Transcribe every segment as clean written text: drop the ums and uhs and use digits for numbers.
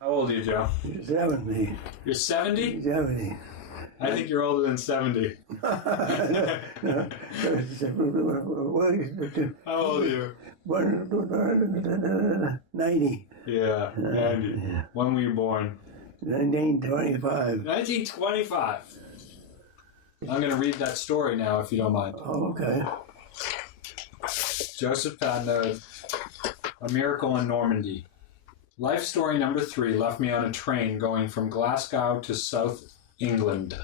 How old are you, Joe? 70. You're 70? 70. I think you're older than 70. How old are you? 90. Yeah, 90. When were you born? 1925. 1925. I'm going to read that story now, if you don't mind. Oh, okay. Joseph Patton, A Miracle in Normandy. Life story number 3 left me on a train going from Glasgow to South England.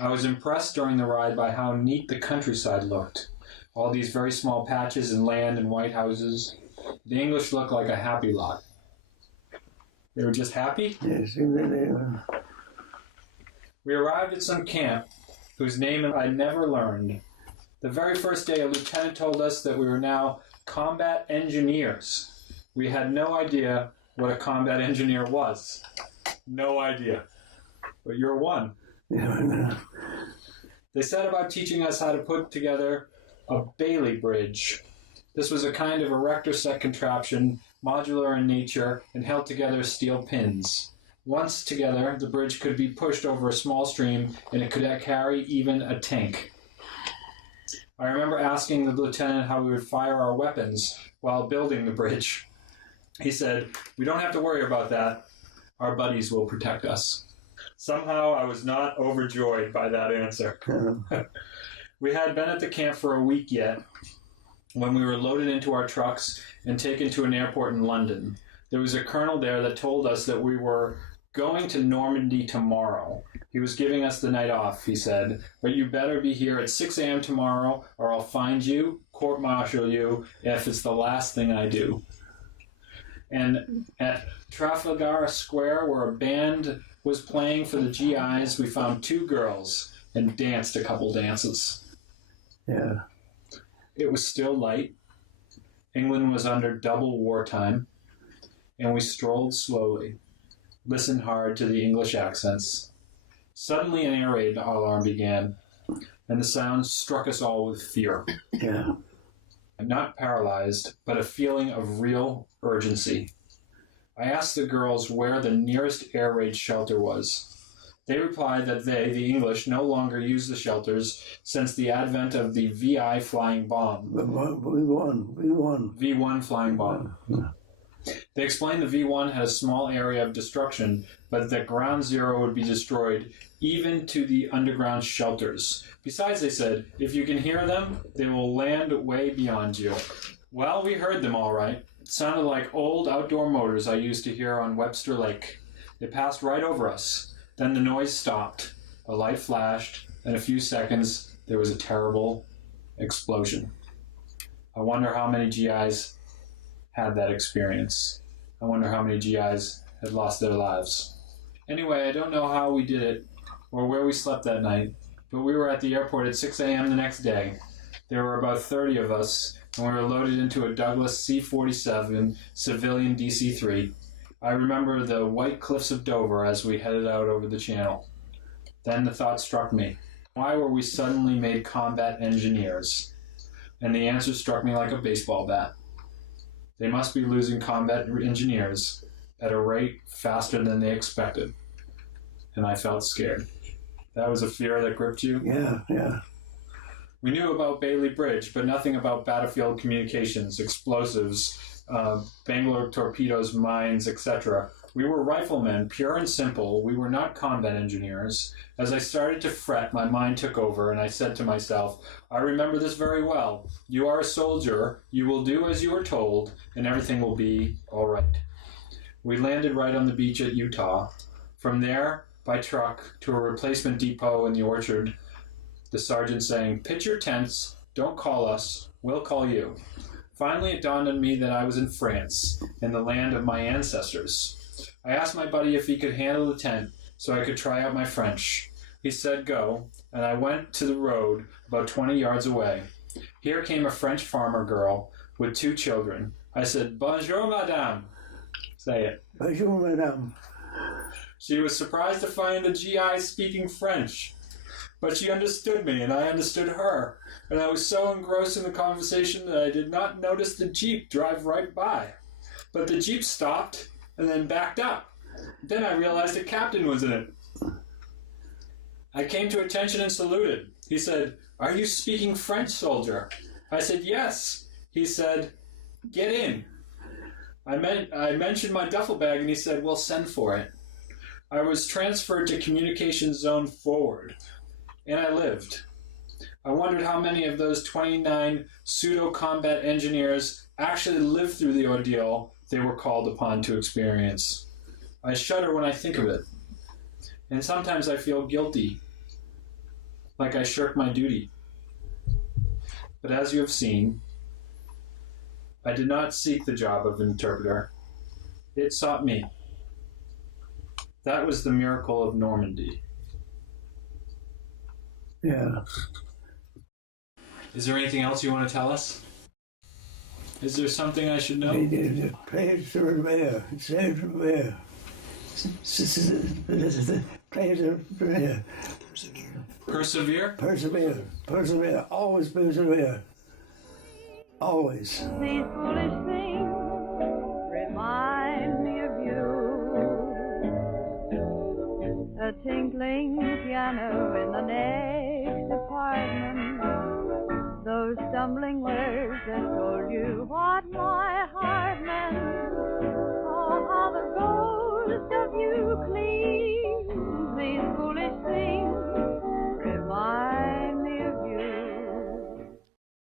I was impressed during the ride by how neat the countryside looked. All these very small patches and land and white houses. The English looked like a happy lot. They were just happy? Yes, they were. We arrived at some camp whose name I never learned. The very first day, a lieutenant told us that we were now combat engineers. We had no idea what a combat engineer was. No idea. But you're one. Yeah. They set about teaching us how to put together a Bailey bridge. This was a kind of erector set contraption, modular in nature, and held together steel pins. Once together, the bridge could be pushed over a small stream, and it could carry even a tank. I remember asking the lieutenant how we would fire our weapons while building the bridge. He said, "We don't have to worry about that. Our buddies will protect us." Somehow I was not overjoyed by that answer. We had been at the camp for a week yet when we were loaded into our trucks and taken to an airport in London. There was a colonel there that told us that we were going to Normandy tomorrow. He was giving us the night off, he said, but you better be here at 6 a.m. tomorrow or I'll find you, court-martial you, if it's the last thing I do. And at Trafalgar Square, where a band was playing for the GIs, we found 2 girls and danced a couple dances. Yeah. It was still light. England was under double wartime, and we strolled slowly, listened hard to the English accents. Suddenly an air raid alarm began, and the sound struck us all with fear. Yeah. Not paralyzed, but a feeling of real urgency. I asked the girls where the nearest air raid shelter was. They replied that they, the English, no longer use the shelters since the advent of the VI flying bomb. V1 flying bomb. They explained the V1 had a small area of destruction, but that Ground Zero would be destroyed even to the underground shelters. Besides, they said, if you can hear them, they will land way beyond you. Well, we heard them all right. It sounded like old outdoor motors I used to hear on Webster Lake. They passed right over us. Then the noise stopped. A light flashed. In a few seconds, there was a terrible explosion. I wonder how many GIs had that experience. I wonder how many GIs had lost their lives. Anyway, I don't know how we did it or where we slept that night, but we were at the airport at 6 a.m. the next day. There were about 30 of us, and we were loaded into a Douglas C-47 civilian DC-3. I remember the white cliffs of Dover as we headed out over the channel. Then the thought struck me. Why were we suddenly made combat engineers? And the answer struck me like a baseball bat. They must be losing combat engineers at a rate faster than they expected. And I felt scared. That was a fear that gripped you? Yeah, yeah. We knew about Bailey Bridge, but nothing about battlefield communications, explosives, Bangalore torpedoes, mines, etc. We were riflemen, pure and simple. We were not combat engineers. As I started to fret, my mind took over, and I said to myself, I remember this very well. You are a soldier. You will do as you are told, and everything will be all right. We landed right on the beach at Utah. From there, by truck, to a replacement depot in the orchard, the sergeant saying, pitch your tents, don't call us, we'll call you. Finally, it dawned on me that I was in France, in the land of my ancestors. I asked my buddy if he could handle the tent so I could try out my French. He said go, and I went to the road about 20 yards away. Here came a French farmer girl with 2 children. I said, bonjour, madame. Say it. Bonjour, madame. She was surprised to find the GI speaking French. But she understood me, and I understood her. And I was so engrossed in the conversation that I did not notice the Jeep drive right by. But the Jeep stopped and then backed up. Then I realized a captain was in it. I came to attention and saluted. He said, "Are you speaking French, soldier?" I said, "Yes." He said, "Get in." I mentioned my duffel bag, and he said, "Well, send for it." I was transferred to Communications Zone Forward, and I lived. I wondered how many of those 29 pseudo-combat engineers actually lived through the ordeal they were called upon to experience. I shudder when I think of it, and sometimes I feel guilty, like I shirk my duty. But as you have seen, I did not seek the job of interpreter. It sought me. That was the miracle of Normandy. Yeah. Is there anything else you want to tell us? Is there something I should know? Persevere. Persevere. Persevere? Persevere. Persevere. Always persevere. Always. These foolish things remind me of you. A tinkling piano in the next apartment. Those stumbling words that told you what my heart meant.